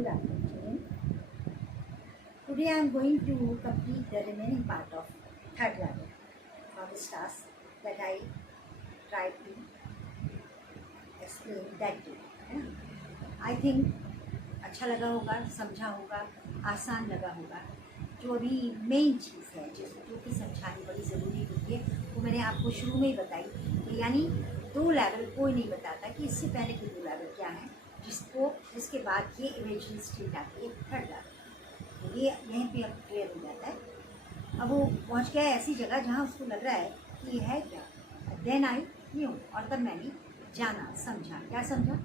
Good afternoon. Today I am going to complete the remaining part of third level of this task that I tried to explain that day. है ना? I think अच्छा लगा होगा, समझा होगा, आसान लगा होगा। जो अभी मेन चीज़ है जो कि समझानी बड़ी ज़रूरी होती है वो मैंने आपको शुरू में ही बताई कि यानी दो लेवल कोई नहीं बताता कि इससे पहले के दो लेवल क्या है जिसके बाद ये इवेंचुअली स्टेट आती है थर्ड लेवल। तो ये यहीं पे अब क्लियर हो जाता है। अब वो पहुंच गया है ऐसी जगह जहां उसको लग रहा है कि ये है क्या। देन आई न्यू, और तब मैंने जाना, समझा। क्या समझा?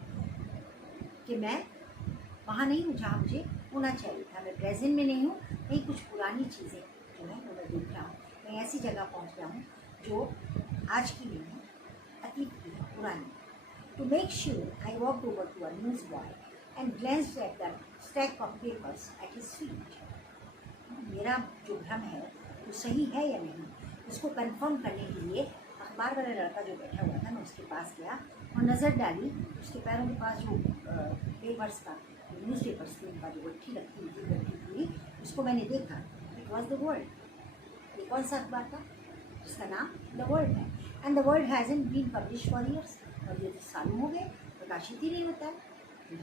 कि मैं वहाँ नहीं हूँ जहाँ मुझे होना चाहिए था। मैं प्रेजेंट में नहीं हूँ, कहीं कुछ पुरानी चीज़ें जो है वो मैं देख रहा हूँ। मैं ऐसी जगह पहुँच गया हूँ जो आज की नहीं है, अतीत की है, पुरानी। To make sure I walk over to a newsboy and glanced at the stack of papers at his feet. मेरा जो भ्रम है वो सही है या नहीं, उसको कंफर्म करने के लिए अखबार वाला लड़का जो बैठा हुआ था मैं उसके पास गया और नज़र डाली उसके पैरों के पास जो पेपर्स का न्यूज़ पेपर्स थे उनका जो गट्ठी रखी हुई उसको मैंने देखा। It was the World. ये कौन सा अखबार था जिसका नाम द वर्ल्ड है? And the World hasn't been publish for years, और ये तो सालों हो गए प्रकाशित ही नहीं होता है।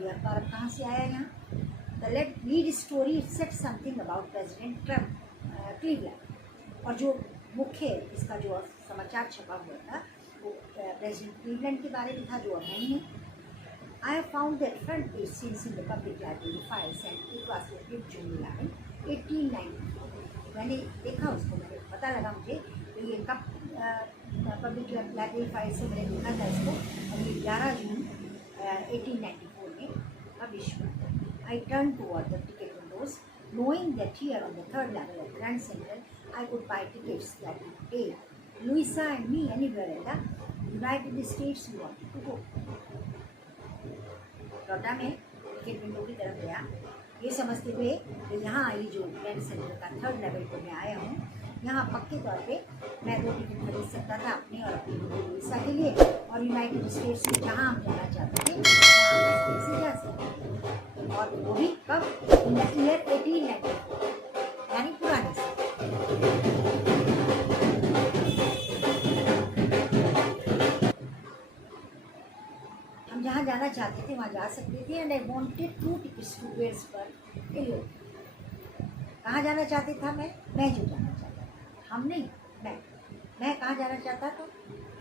ये अखबार अब कहाँ से आया यहाँ? The lead story set something about president Trump Cleveland, और जो मुख्य इसका जो समाचार छपा हुआ था वो प्रेसिडेंट क्लीवलैंड के बारे में था जो अब नहीं है। I have found that front page scenes in the public library files and it was dated June 11, 1894। मैंने देखा उसको, मैंने पता लगा मुझे कि ये कब पब्लिक लाइब्रेरी फाइल से मैंने देखा था इसको, और ये 11 जून 1894 में पब्लिश हुआ था। I turned toward the ticket windows, knowing that here on the third level of Grand Central I could buy tickets that would pay Louisa and me anywhere in the United States we wanted to go। लौटा मैं ticket window की तरफ गया, ये समझते हुए कि यहाँ आई जो ग्रैंड सेंटर का थर्ड लेवल पर मैं आया हूँ, यहाँ पक्के तौर पे मैं 2 टिकट खरीद सकता था अपने और अपनी उड़ीसा के लिए, और यूनाइटेड स्टेट्स में जहाँ हम जाना चाहते थे वहाँ हम आसानी से जा सकते, और वो भी कब? इन द ईयर 1894, यानी पुराने से। जहाँ जाना चाहते थे वहाँ जा सकते थे। And I wanted 2 tickets to Galesburg Illinois. कहाँ जाना चाहते था मैं जो जाना चाहता था, हम नहीं, मैं कहाँ जाना चाहता था?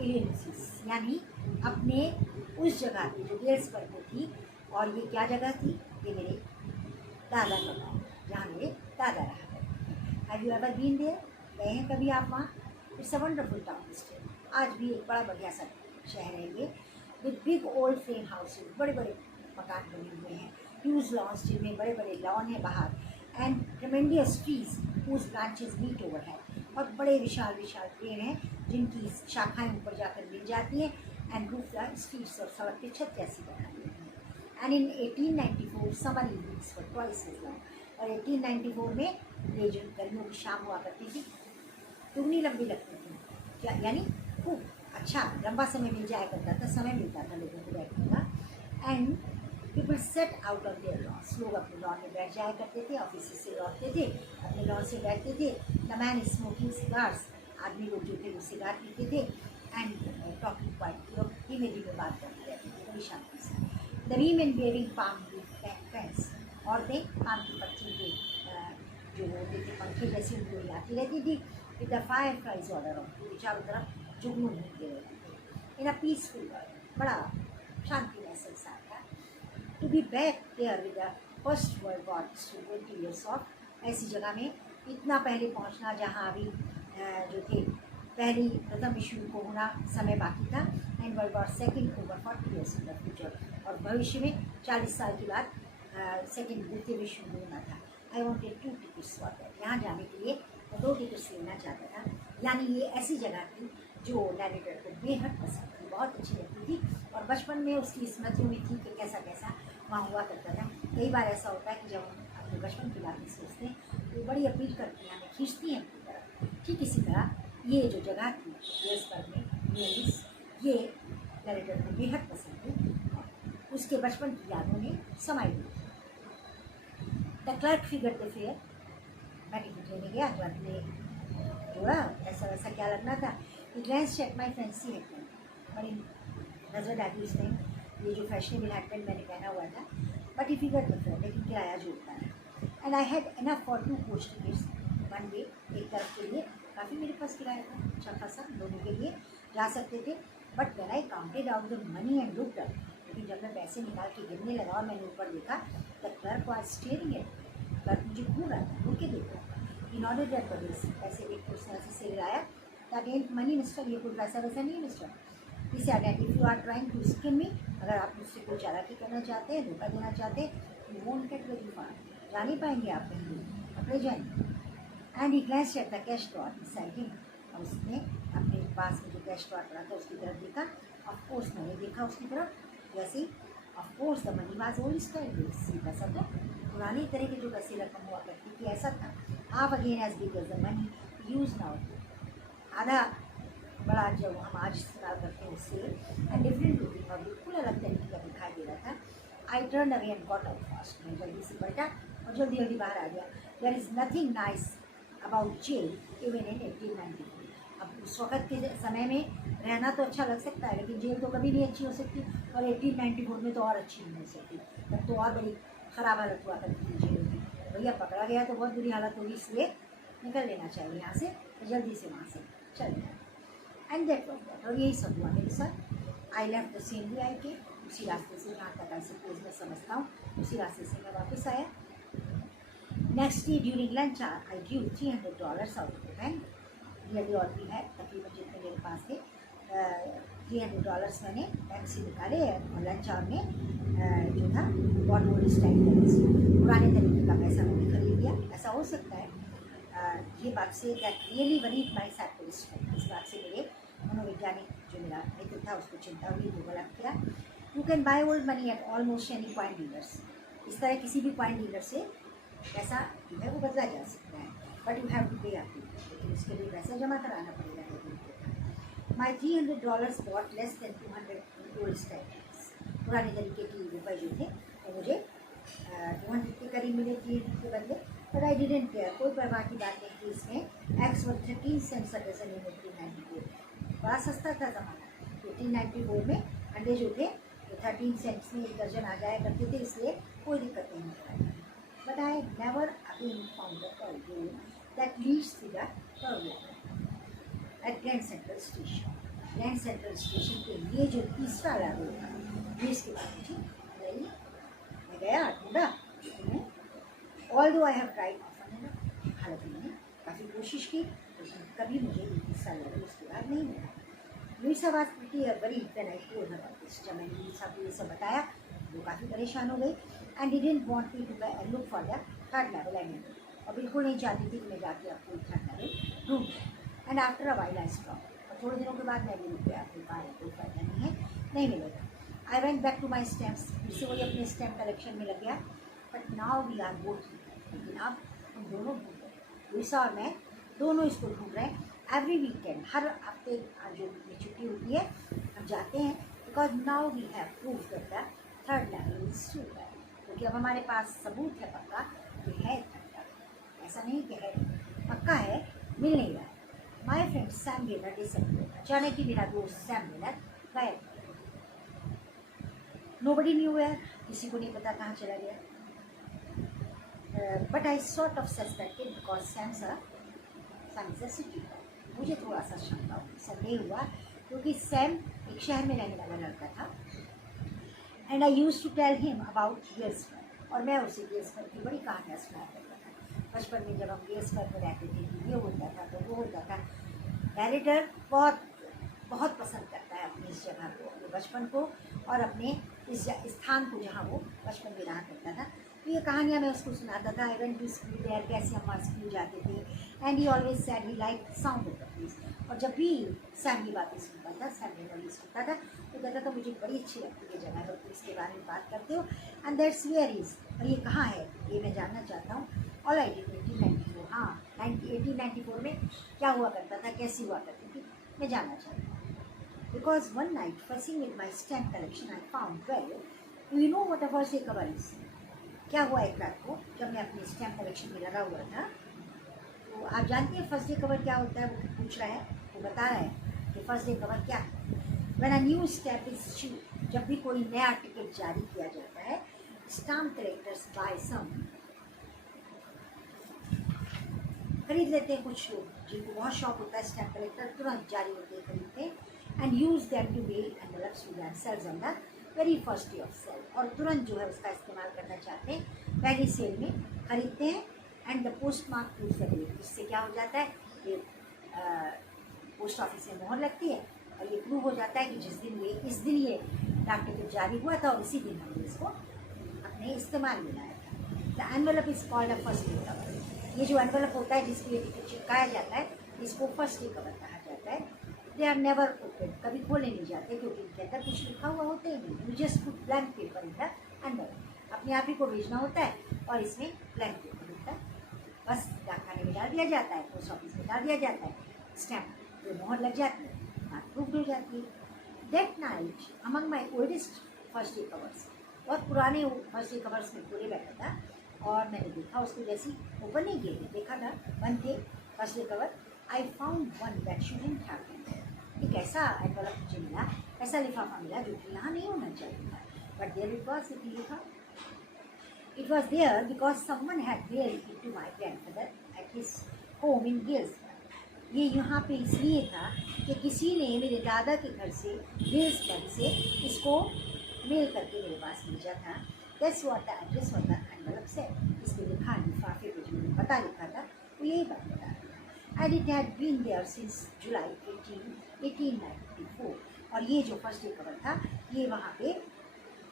इलिनॉइस, यानी अपने उस जगह की जो वेल्सबर्ग में थी। और ये क्या जगह थी? ये मेरे दादा का गाँव, जहाँ मेरे दादा रहा करते। Have you ever been there? गए हैं कभी आप वहाँ? It's a wonderful town still. आज भी एक बड़ा बढ़िया सा शहर है ये, with big old frame houses, बड़े बड़े मकान बने हुए हैं, ह्यूज लॉन्स जिनमें बड़े बड़े लॉन है बाहर, and tremendous trees whose branches meet over है, और बड़े विशाल विशाल पेड़ हैं जिनकी शाखाएं ऊपर जाकर मिल जाती हैं, एंड रूफ स्ट्रीट्स और सड़क की छत जैसी बनाई हुई हैं। And in 1894 summer evenings for twice as long, और 1894 में ये जो गर्मियों की शाम हुआ करती थी दुगनी लंबी लगती थी, क्या यानी खूब अच्छा लंबा समय मिल जाया करता था, समय मिलता था लोगों को बैठने का। And people set out of their lawns, लोग अपने लॉन में बैठ जाया करते थे, ऑफिस से लौटते थे अपने लॉन से बैठते थे। द मैन स्मोकिंग सिगार्स, आदमी लोग जो थे वो सिगार पीते थे, एंड टॉकिंग क्वाइट, लोग धीमे धीमे बात करते रहते थे बड़ी शांति से। The women wearing palm leaf fans, औरतें पाम की पत्तियों के जो होते थे पंखे जैसे उनको हिलाती रहती थी। With the fire flies order of, चारों तरफ जुगनू घूमते रहते थे। इन अ पीसफुल वर्ल्ड, बड़ा शांतिमय संसार था। To be back there with the first world war 20 years of, ऐसी जगह में इतना पहले पहुंचना जहां अभी जो थे प्रथम विश्व युद्ध को होना समय बाकी था, and world war second over 40 years in the future, और भविष्य में 40 साल के बाद द्वितीय विश्व युद्ध होना था। आई वॉन्टेड 2 टिकट्स फॉर दैट, यहाँ जाने के लिए मैं 2 टिकट्स लेना चाहता था। यानी ये ऐसी जगह थी जो नैरेटर को बेहद पसंद थी, बहुत अच्छी लगती थी, और बचपन में उसकी स्मृतियों में थी कि कैसा कैसा वहाँ हुआ करता था। कई बार ऐसा होता है कि जब हम अपने बचपन की बातें सोचते हैं तो बड़ी अपील करती हैं, हमें खींचती हैं अपनी तरफ। ठीक इसी तरह ये जो जगह थी वेल्सबर्ग में न्यूज़, ये नैरेटर को बेहद पसंद थी, उसके बचपन की यादों में समाई हुई। The clerk figure the fair. मैं टिकट लेने गया, क्लर्क ने जोड़ा, ऐसा वैसा क्या लगना था। He glance check my fancy headband, बड़ी नजर डाली उसने ये जो फैशनेबल हेडबैंड मैंने पहना हुआ था। But he figure the fair, लेकिन किराया जोड़ता है। And I had enough for 2 coach tickets one way, एक तरफ के लिए काफ़ी मेरे पास किराया था, अच्छा खासा, दोनों के लिए जा सकते थे। But when I counted out the money and looked up, लेकिन जब मैं पैसे निकाल के गिनने लगा और मैंने ऊपर देखा, the clerk was staring at me, clerk मुझे घूर रहा था, घूर के देख रहा था। इन ऑर्डर दैट पॉलिस, पैसे देख के उसने ऐसे से लाया, दैट एंड मनी मिस्टर, ये कोई पैसा वैसा नहीं है mister. He said that if you are trying to skim me, अगर आप मुझसे कोई चालाकी करना चाहते हैं, धोखा देना चाहते हैं, you won't get very far, जा नहीं पाएंगे आप कहीं भी, पकड़े जाएंगे। And he glanced at the cash drawer beside him, और उसने अपने पास में जो कैश ड्रॉअर पड़ा था उसकी तरफ देखा। ऑफ कोर्स मैंने देखा उसकी तरफ, जैसे ही of course the money was old style, सीधा सा तो पुरानी तरह की जो पैसे रकम हुआ करती थी, ऐसा था। Half again as big as the money use now, आधा बड़ा जो हम आज इस्तेमाल करते हैं उससे, एंड डिफरेंट लुकिंग, और बिल्कुल अलग तरीके का दिखाई दे रहा था। I turn away and got out fast, मैं जल्दी से पलटा और जल्दी जल्दी बाहर आ गया। There is nothing nice about jail even in 1894। अब उस वक्त के समय में रहना तो अच्छा लग सकता है, लेकिन जेल तो कभी नहीं अच्छी हो सकती, और 1894 में तो और अच्छी नहीं हो सकती, तब तो और बड़ी ख़राब हालत हुआ करती थी जेलों की। भैया पकड़ा गया तो बहुत बुरी हालत होगी, इसलिए निकल लेना चाहिए यहाँ से, जल्दी से वहाँ से चल जाए। एंड दैट वाज दैट, और यही सब हुआ मेरे साथ। I left the same way I came, उसी रास्ते से, जहाँ तक आई सपोज मैं समझता हूँ उसी रास्ते से मैं वापस आया। Next day during lunch I due $300 out of the bank, यदि और भी है तकरीबन जितने मेरे पास थे, $300 मैंने बैंक से निकाले, और लंच आवर में जो था बॉट ओल्ड स्टाइल करेंसी, पुराने तरीके का पैसा मैंने खरीद लिया। ऐसा हो सकता है ये बात say that really worried my psychologist, इस बात से मेरे मनोवैज्ञानिक जो मेरा मित्र था उसको चिंता हुई, जो गलत किया। You can by old money at almost any coin dealers, इस तरह किसी भी कॉइन डीलर से पैसा जो है वो बदला जा सकता है, बट यू हैव टू पे आपकी, लेकिन उसके लिए पैसा जमा कराना पड़ेगा। My $300 bought less than 200 old style, पुराने तरीके की रुपये जो थे वो मुझे 200 के करीब मिले 300 के बदले। बट आई डिडेंट केयर, कोई परवाह की बात नहीं थी इसमें। Eggs were 13 cents a dozen in 1894, बड़ा सस्ता था ज़माना। 1894 में अंडे जो थे वो 13 सेंट्स में एक दर्जन आ जाया करते थे, इसलिए कोई दिक्कत नहीं होता। But I never again found the toy that leads to the toy at grand central station. Grand central station के लिए जो तीसरा लागू था, ये इसके बाद मुझे नहीं, मैं गया ढूंढा, ऑल दो I have tried often enough, हालांकि मैंने काफ़ी कोशिश की, लेकिन कभी मुझे ये हिस्सा लगा उसके बाद नहीं मिला। Luisa was pretty worried when I told her all this, जब मैंने लुइसा को ये सब बताया वो काफ़ी परेशान हो गई। And didn't want me to look for the third level anymore, और बिल्कुल नहीं चाहती थी कि मैं जाके आपको थर्ड लेवल ढूंढूँ। And after a while I stop, और थोड़े दिनों के बाद मैं भी रुक गया, कोई फायदा नहीं है, नहीं मिलेगा। I went back to my stamps, फिर से वही अपने स्टैम्प कलेक्शन में लग गया। But now we are both, लेकिन अब हम दोनों ढूंढ रहे हैं, लुइसा और मैं दोनों इसको ढूंढ रहे हैं। एवरी वीकेंड, हर हफ्ते जो छुट्टी होती है हम जाते हैं, because now we have proof that the third level is super, क्योंकि अब हमारे पास सबूत है पक्का कि है थर्ड लेवल, ऐसा नहीं कि है, पक्का है, मिल नहीं रहा है। My friend Sam Geller disappeared, अचानक ही मेरा दोस्त सैम गेलर गायब। नोबडी न्यू वेयर, किसी को नहीं पता कहाँ चला गया। But I sort of suspected because Sam is a city, मुझे थोड़ा सा शंका हुई, संदेह हुआ, क्योंकि सैम एक शहर में रहने वाला लड़का था। And I use to tell him about Galesburg, और मैं उसे गिल्सफर की बड़ी कहानियाँ सुनाया करता था। बचपन में जब हम गिल्सफर में रहते थे कि ये होता था तो वो होता था। नैरेटर बहुत बहुत पसंद करता है अपनी इस जगह को, अपने बचपन को, और अपने इस स्थान को जहाँ वो बचपन में रहा करता था। तो ये कहानियाँ मैं उसको सुनाता था। I went to school there, कैसे हम वहाँ स्कूल जाते थे। And he always said he like sound of the place, और जब भी सैम की बातें सुनता था, सैम मेमोरी सुनता था, तो कहता था मुझे बड़ी अच्छी लगती है जगह, जब तुम इसके बारे में बात करते हो। एंड दैट्स वेयर इज़, और ये कहाँ है ये मैं जानना चाहता हूँ। ऑल आई डिड 1894, हाँ 1894 में क्या हुआ करता था, कैसी हुआ करती थी, मैं जानना चाहता हूँ। Because one night, fussing with my stamp collection, I found, well, you know what a first day cover is? क्या हुआ एक रात को जब मैं अपनी स्टैम्प कलेक्शन में लगा हुआ था, तो आप जानती हैं फर्स्ट डे कवर क्या होता है? वो पूछ रहा है, वो बता रहा है कि फर्स्ट डे कवर क्या है। When a new stamp is issued, जब भी कोई नया टिकट जारी किया जाता है, स्टाम्प कलेक्टर्स बाय सम, खरीद लेते हैं कुछ लोग जिनको बहुत शौक होता है स्टैम्प कलेक्टर, तुरंत जारी होते हैं खरीदते हैं, and use them to mail envelopes to themselves on the very first day of sale, और तुरंत जो है उसका इस्तेमाल करना चाहते हैं पहली सेल में खरीदते हैं। And the postmark proves the date, इससे क्या हो जाता है, ये पोस्ट ऑफिस में मोहर लगती है और ये प्रूव हो जाता है कि जिस दिन ये इस दिन ये डाक टिकट जारी हुआ था और इसी दिन हमने इसको अपने इस्तेमाल में लाया था। The envelope is called a first day cover, ये जो एनवेलप होता है जिसके लिए टिकट चिपकाया जाता है, इसको फर्स्ट डे कवर कहा जाता है। दे आर नेवर ओपन, कभी खोले नहीं जाते क्योंकि इनके अंदर कुछ लिखा हुआ होता ही नहीं। You just put blank paper in the envelope, अपने आप ही को भेजना होता है और इसमें ब्लैंक पेपर होता है, बस डाकखाने में डाल दिया जाता है, पोस्ट ऑफिस में डाल दिया जाता है, स्टैम्प जो मोहर लग जाती है, बात प्रूफ हो जाती है। That night among my oldest first day covers, बहुत पुराने फर्स्ट डे कवर्स में पूरे बैठा था और मैंने देखा उसको, जैसी ओपन नहीं किए थे, देखा था बंद थे first day cover. I found one that shouldn't have been, एक ऐसा एनवेलप मुझे मिला, ऐसा लिफाफा मिला जो कि यहाँ नहीं होना चाहिए था, but there it was, it लिखा, it was there because someone had mailed it to my grandfather at his home in Galesburg. ये यहाँ पे इसलिए था कि किसी ने मेरे दादा के घर से गिल्सबर्ग से इसको मेल करके मेरे पास भेजा था। That's what the address of the envelope said, इसमें लिखा लिफाफे पे जो मैंने पता लिखा था वो यही बात बता रहा था। And it had been there since July 1894, और ये जो फर्स्ट डे कवर था ये वहाँ पे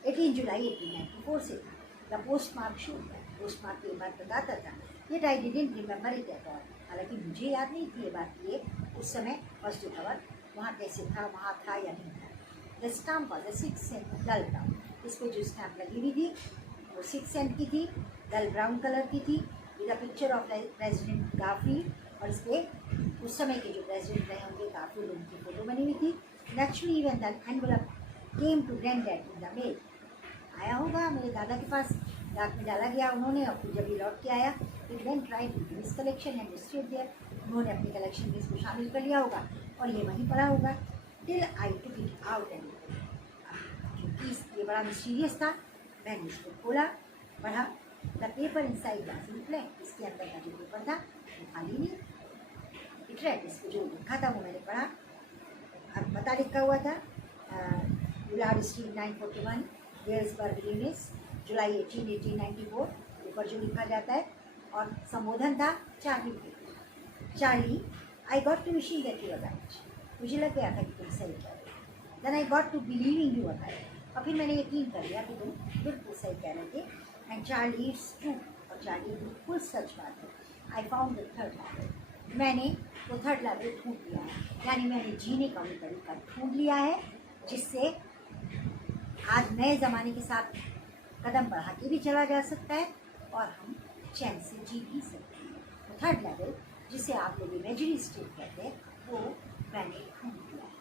18 जुलाई 1894 से था। The post mark showed that, post mark ये बात बताता था, yet I didn't remember it at all, हालांकि मुझे याद नहीं थी ये बात, ये उस समय फर्स्ट डे कवर वहाँ कैसे था, वहाँ था या नहीं था। The stamp was 6 cent dull brown, इस पर जो स्टैम्प लगी हुई थी वो 6 सेंट की थी, डल ब्राउन कलर की थी, with a picture of President Garfield, और इस पर उस समय के जो प्रेसिडेंट रहे होंगे काफ़ी लोगों की फोटो बनी हुई थी। Naturally when the envelope came to granddad in the mail, आया होगा मेरे दादा के पास, डाक में डाला गया उन्होंने, और फिर जब ये लौट के आया it then tried to this collection and state there, उन्होंने अपनी कलेक्शन में इसको शामिल कर लिया होगा और ये वहीं पड़ा होगा। Till I took it out and, क्योंकि ये बड़ा मिस्टीरियस था, मैंने इसको खोला, पढ़ा, the paper inside was blank, इसके अंदर का जो पेपर था वो खाली नहीं। इट रेड, इस पर जो लिखा था वो मैंने पढ़ा, अब पता लिखा हुआ था विलार्ड स्ट्रीट 941 गिल्सबर्ग, यूनिस, जुलाई 18, 1894, ऊपर जो लिखा जाता है, और संबोधन था चार्ली के, Charlie I got to wishing that you are right, मुझे लग गया था कि तुम सही कह रहे हो। Then I got to believing you are right, और फिर मैंने यकीन कर लिया कि तुम बिल्कुल सही कह रहे थे। एंड चार्ली इट्स ट्रू, और चार्ली बिल्कुल सच बात है। I found the third level, मैंने वो थर्ड लेवल ढूंढ लिया है, यानी मैंने जीने का वो तरीका ढूंढ लिया है जिससे आज नए ज़माने के साथ कदम बढ़ा के भी चला जा सकता है और हम चैन से जी भी सकते हैं। तो थर्ड लेवल जिसे आप लोग इमेजिनरी स्टेट कहते हैं वो मैंने ढूंढ लिया है।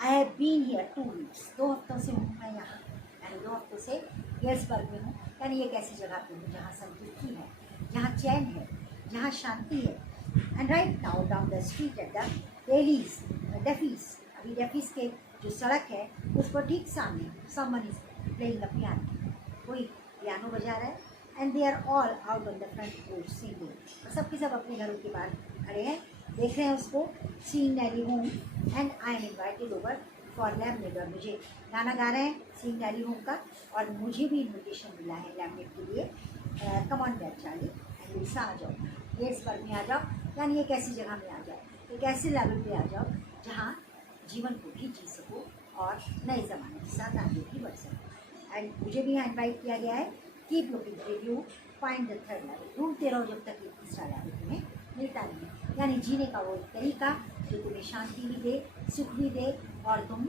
I have been here 2 weeks, 2 हफ्तों से हूँ मैं यहाँ, यानी 2 हफ्तों से गिल्सबर्ग में हूँ, यानी एक ऐसी जगह पे हूँ जहाँ संतुष्टि है, जहाँ चैन है, जहाँ शांति है। And right now down the street at the Daffys, अभी डेफीज के जो सड़क है उस पर ठीक सामने someone is playing a piano, कोई पियानो बजा रहा है, and they are all out on the front porch singing, और सबके सब अपने घरों के बाहर खड़े हैं, देख रहे हैं उसको, seeing daddy home, and I am invited over for laminate, और मुझे गाना गा रहे हैं सीइंग डैडी होम का, और मुझे भी इन्विटेशन मिला है लैमिनेट के लिए। Come on that Charlie and Lisa, आ जाओ गिल्सबर्ग में, आ जाओ, यानी एक ऐसी जगह में आ जाओ, एक ऐसे लेवल पे आ जाओ जहाँ जीवन को भी जी सको और नए ज़माने के साथ आगे भी बढ़ सको। एंड मुझे भी यहाँ इन्वाइट किया गया है, keep looking review, find the third level, ढूंढते रहो जब तक ये तीसरा लेवल तुम्हें मिलता नहीं, यानी जीने का वो तरीका जो तुम्हें शांति भी दे, सुख भी दे, और तुम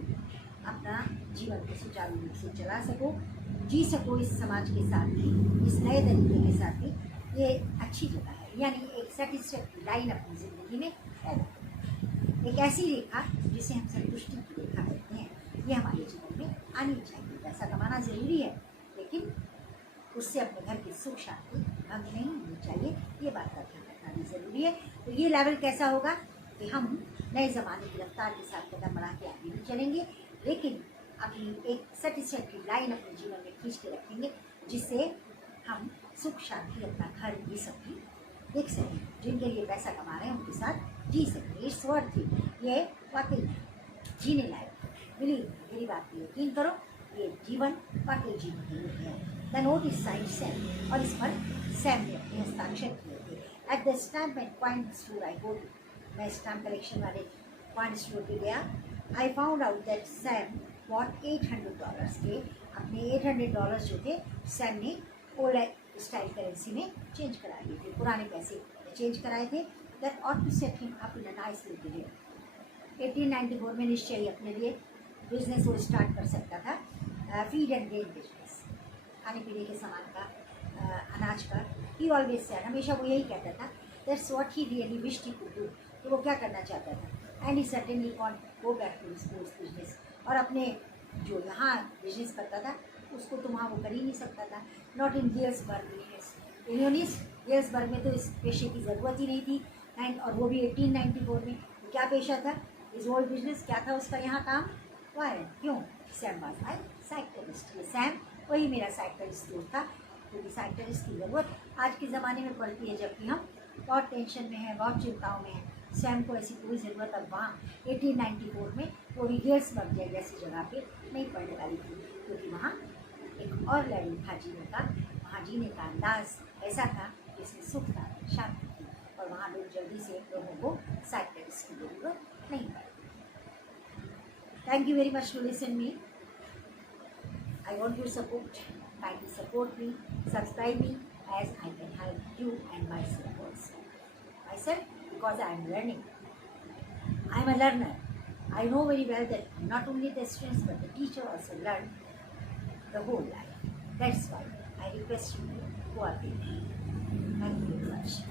अपना जीवन को सुचारू रूप से चला सको, जी सको इस समाज के साथ भी, इस नए तरीके के साथ भी। ये अच्छी जगह है, यानी एक सेटिस्फैक्टरी लाइन अपनी ज़िंदगी में पैदा करो, एक ऐसी रेखा जिसे हम संतुष्टि की रेखा कहते हैं, ये हमारे जीवन में आनी चाहिए। पैसा कमाना ज़रूरी है, लेकिन उससे अपने घर की सुख शांति भंग नहीं होनी चाहिए। ये बात का ध्यान रखना भी ज़रूरी है। तो ये लेवल कैसा होगा कि हम नए ज़माने की रफ्तार के साथ कदम बढ़ा के आगे भी चलेंगे, लेकिन अभी एक सेटिस्फैक्ट्री लाइन अपने जीवन में खींच के रखेंगे, जिससे हम सुख शांति अपना घर ये सब भी देख सकें। जिनके लिए पैसा कमा रहे हैं उनके साथ जी सकें। It's worth it. ये वाकई जीने लायक। बिलीव मेरी बात पे यकीन करो, ये जीवन वाकई जीने के लिए है। The note is signed Sam, और इस पर सैम ने अपने हस्ताक्षर किए थे। At the stamp and coin store I go to, मैं स्टैम्प कलेक्शन वाले कॉइन स्टोर पे गया। I found out that Sam what $800 के अपने $800 जो थे सैम ने ओल्ड स्टाइल करेंसी में चेंज करा लिए थे, पुराने पैसे चेंज कराए थे। That ought to set him up in a nice little way. 1894 में निश्चय ही अपने लिए बिजनेस वो स्टार्ट कर सकता था, फीड एंड ग्रेन बिजनेस, खाने पीने के सामान का, अनाज का। ही ऑलवेज सेड, हमेशा वो यही कहता था, that's what he really wished he could do, तो वो क्या करना चाहता था। And he certainly can't go back to his business, और अपने जो यहाँ बिजनेस करता था उसको तो वहाँ वो कर ही नहीं सकता था। नॉट इन गियर्सबर्ग इलियोनिस, गियर्सबर्ग में तो इस पेशे की ज़रूरत ही नहीं थी। एंड और वो भी 1894 में। क्या पेशा था इस ओल्ड बिजनेस, क्या था उसका यहाँ काम, वाई क्यों, सैम वाज माय साइकिलिस्ट। ये सैम वही मेरा साइकिलिस्ट दोस्त था, क्योंकि साइकिलिस्ट की ज़रूरत आज के ज़माने में पड़ती है, जबकि हम बहुत टेंशन में हैं, बहुत चिंताओं में हैं। सैम को ऐसी कोई ज़रूरत अब वहाँ 1894 में वो भी गियर्सबर्ग जैसी जगह पे नहीं पड़ने वाली थी, क्योंकि वहाँ एक और लेवल था जीने का। वहाँ जीने का अंदाज ऐसा था जिसमें सुख था, शांति थी, और वहाँ लोग जल्दी से लोगों को साइकिलिस्ट की ज़रूरत नहीं पड़ती। Thank you very much to listen me. I want your support. Kindly support me, subscribe me, as I can help you and myself also. Myself, because I am learning. I am a learner. I know very well that not only the students but the teacher also learn the whole life. That's why I request you to cooperate. Thank you very much.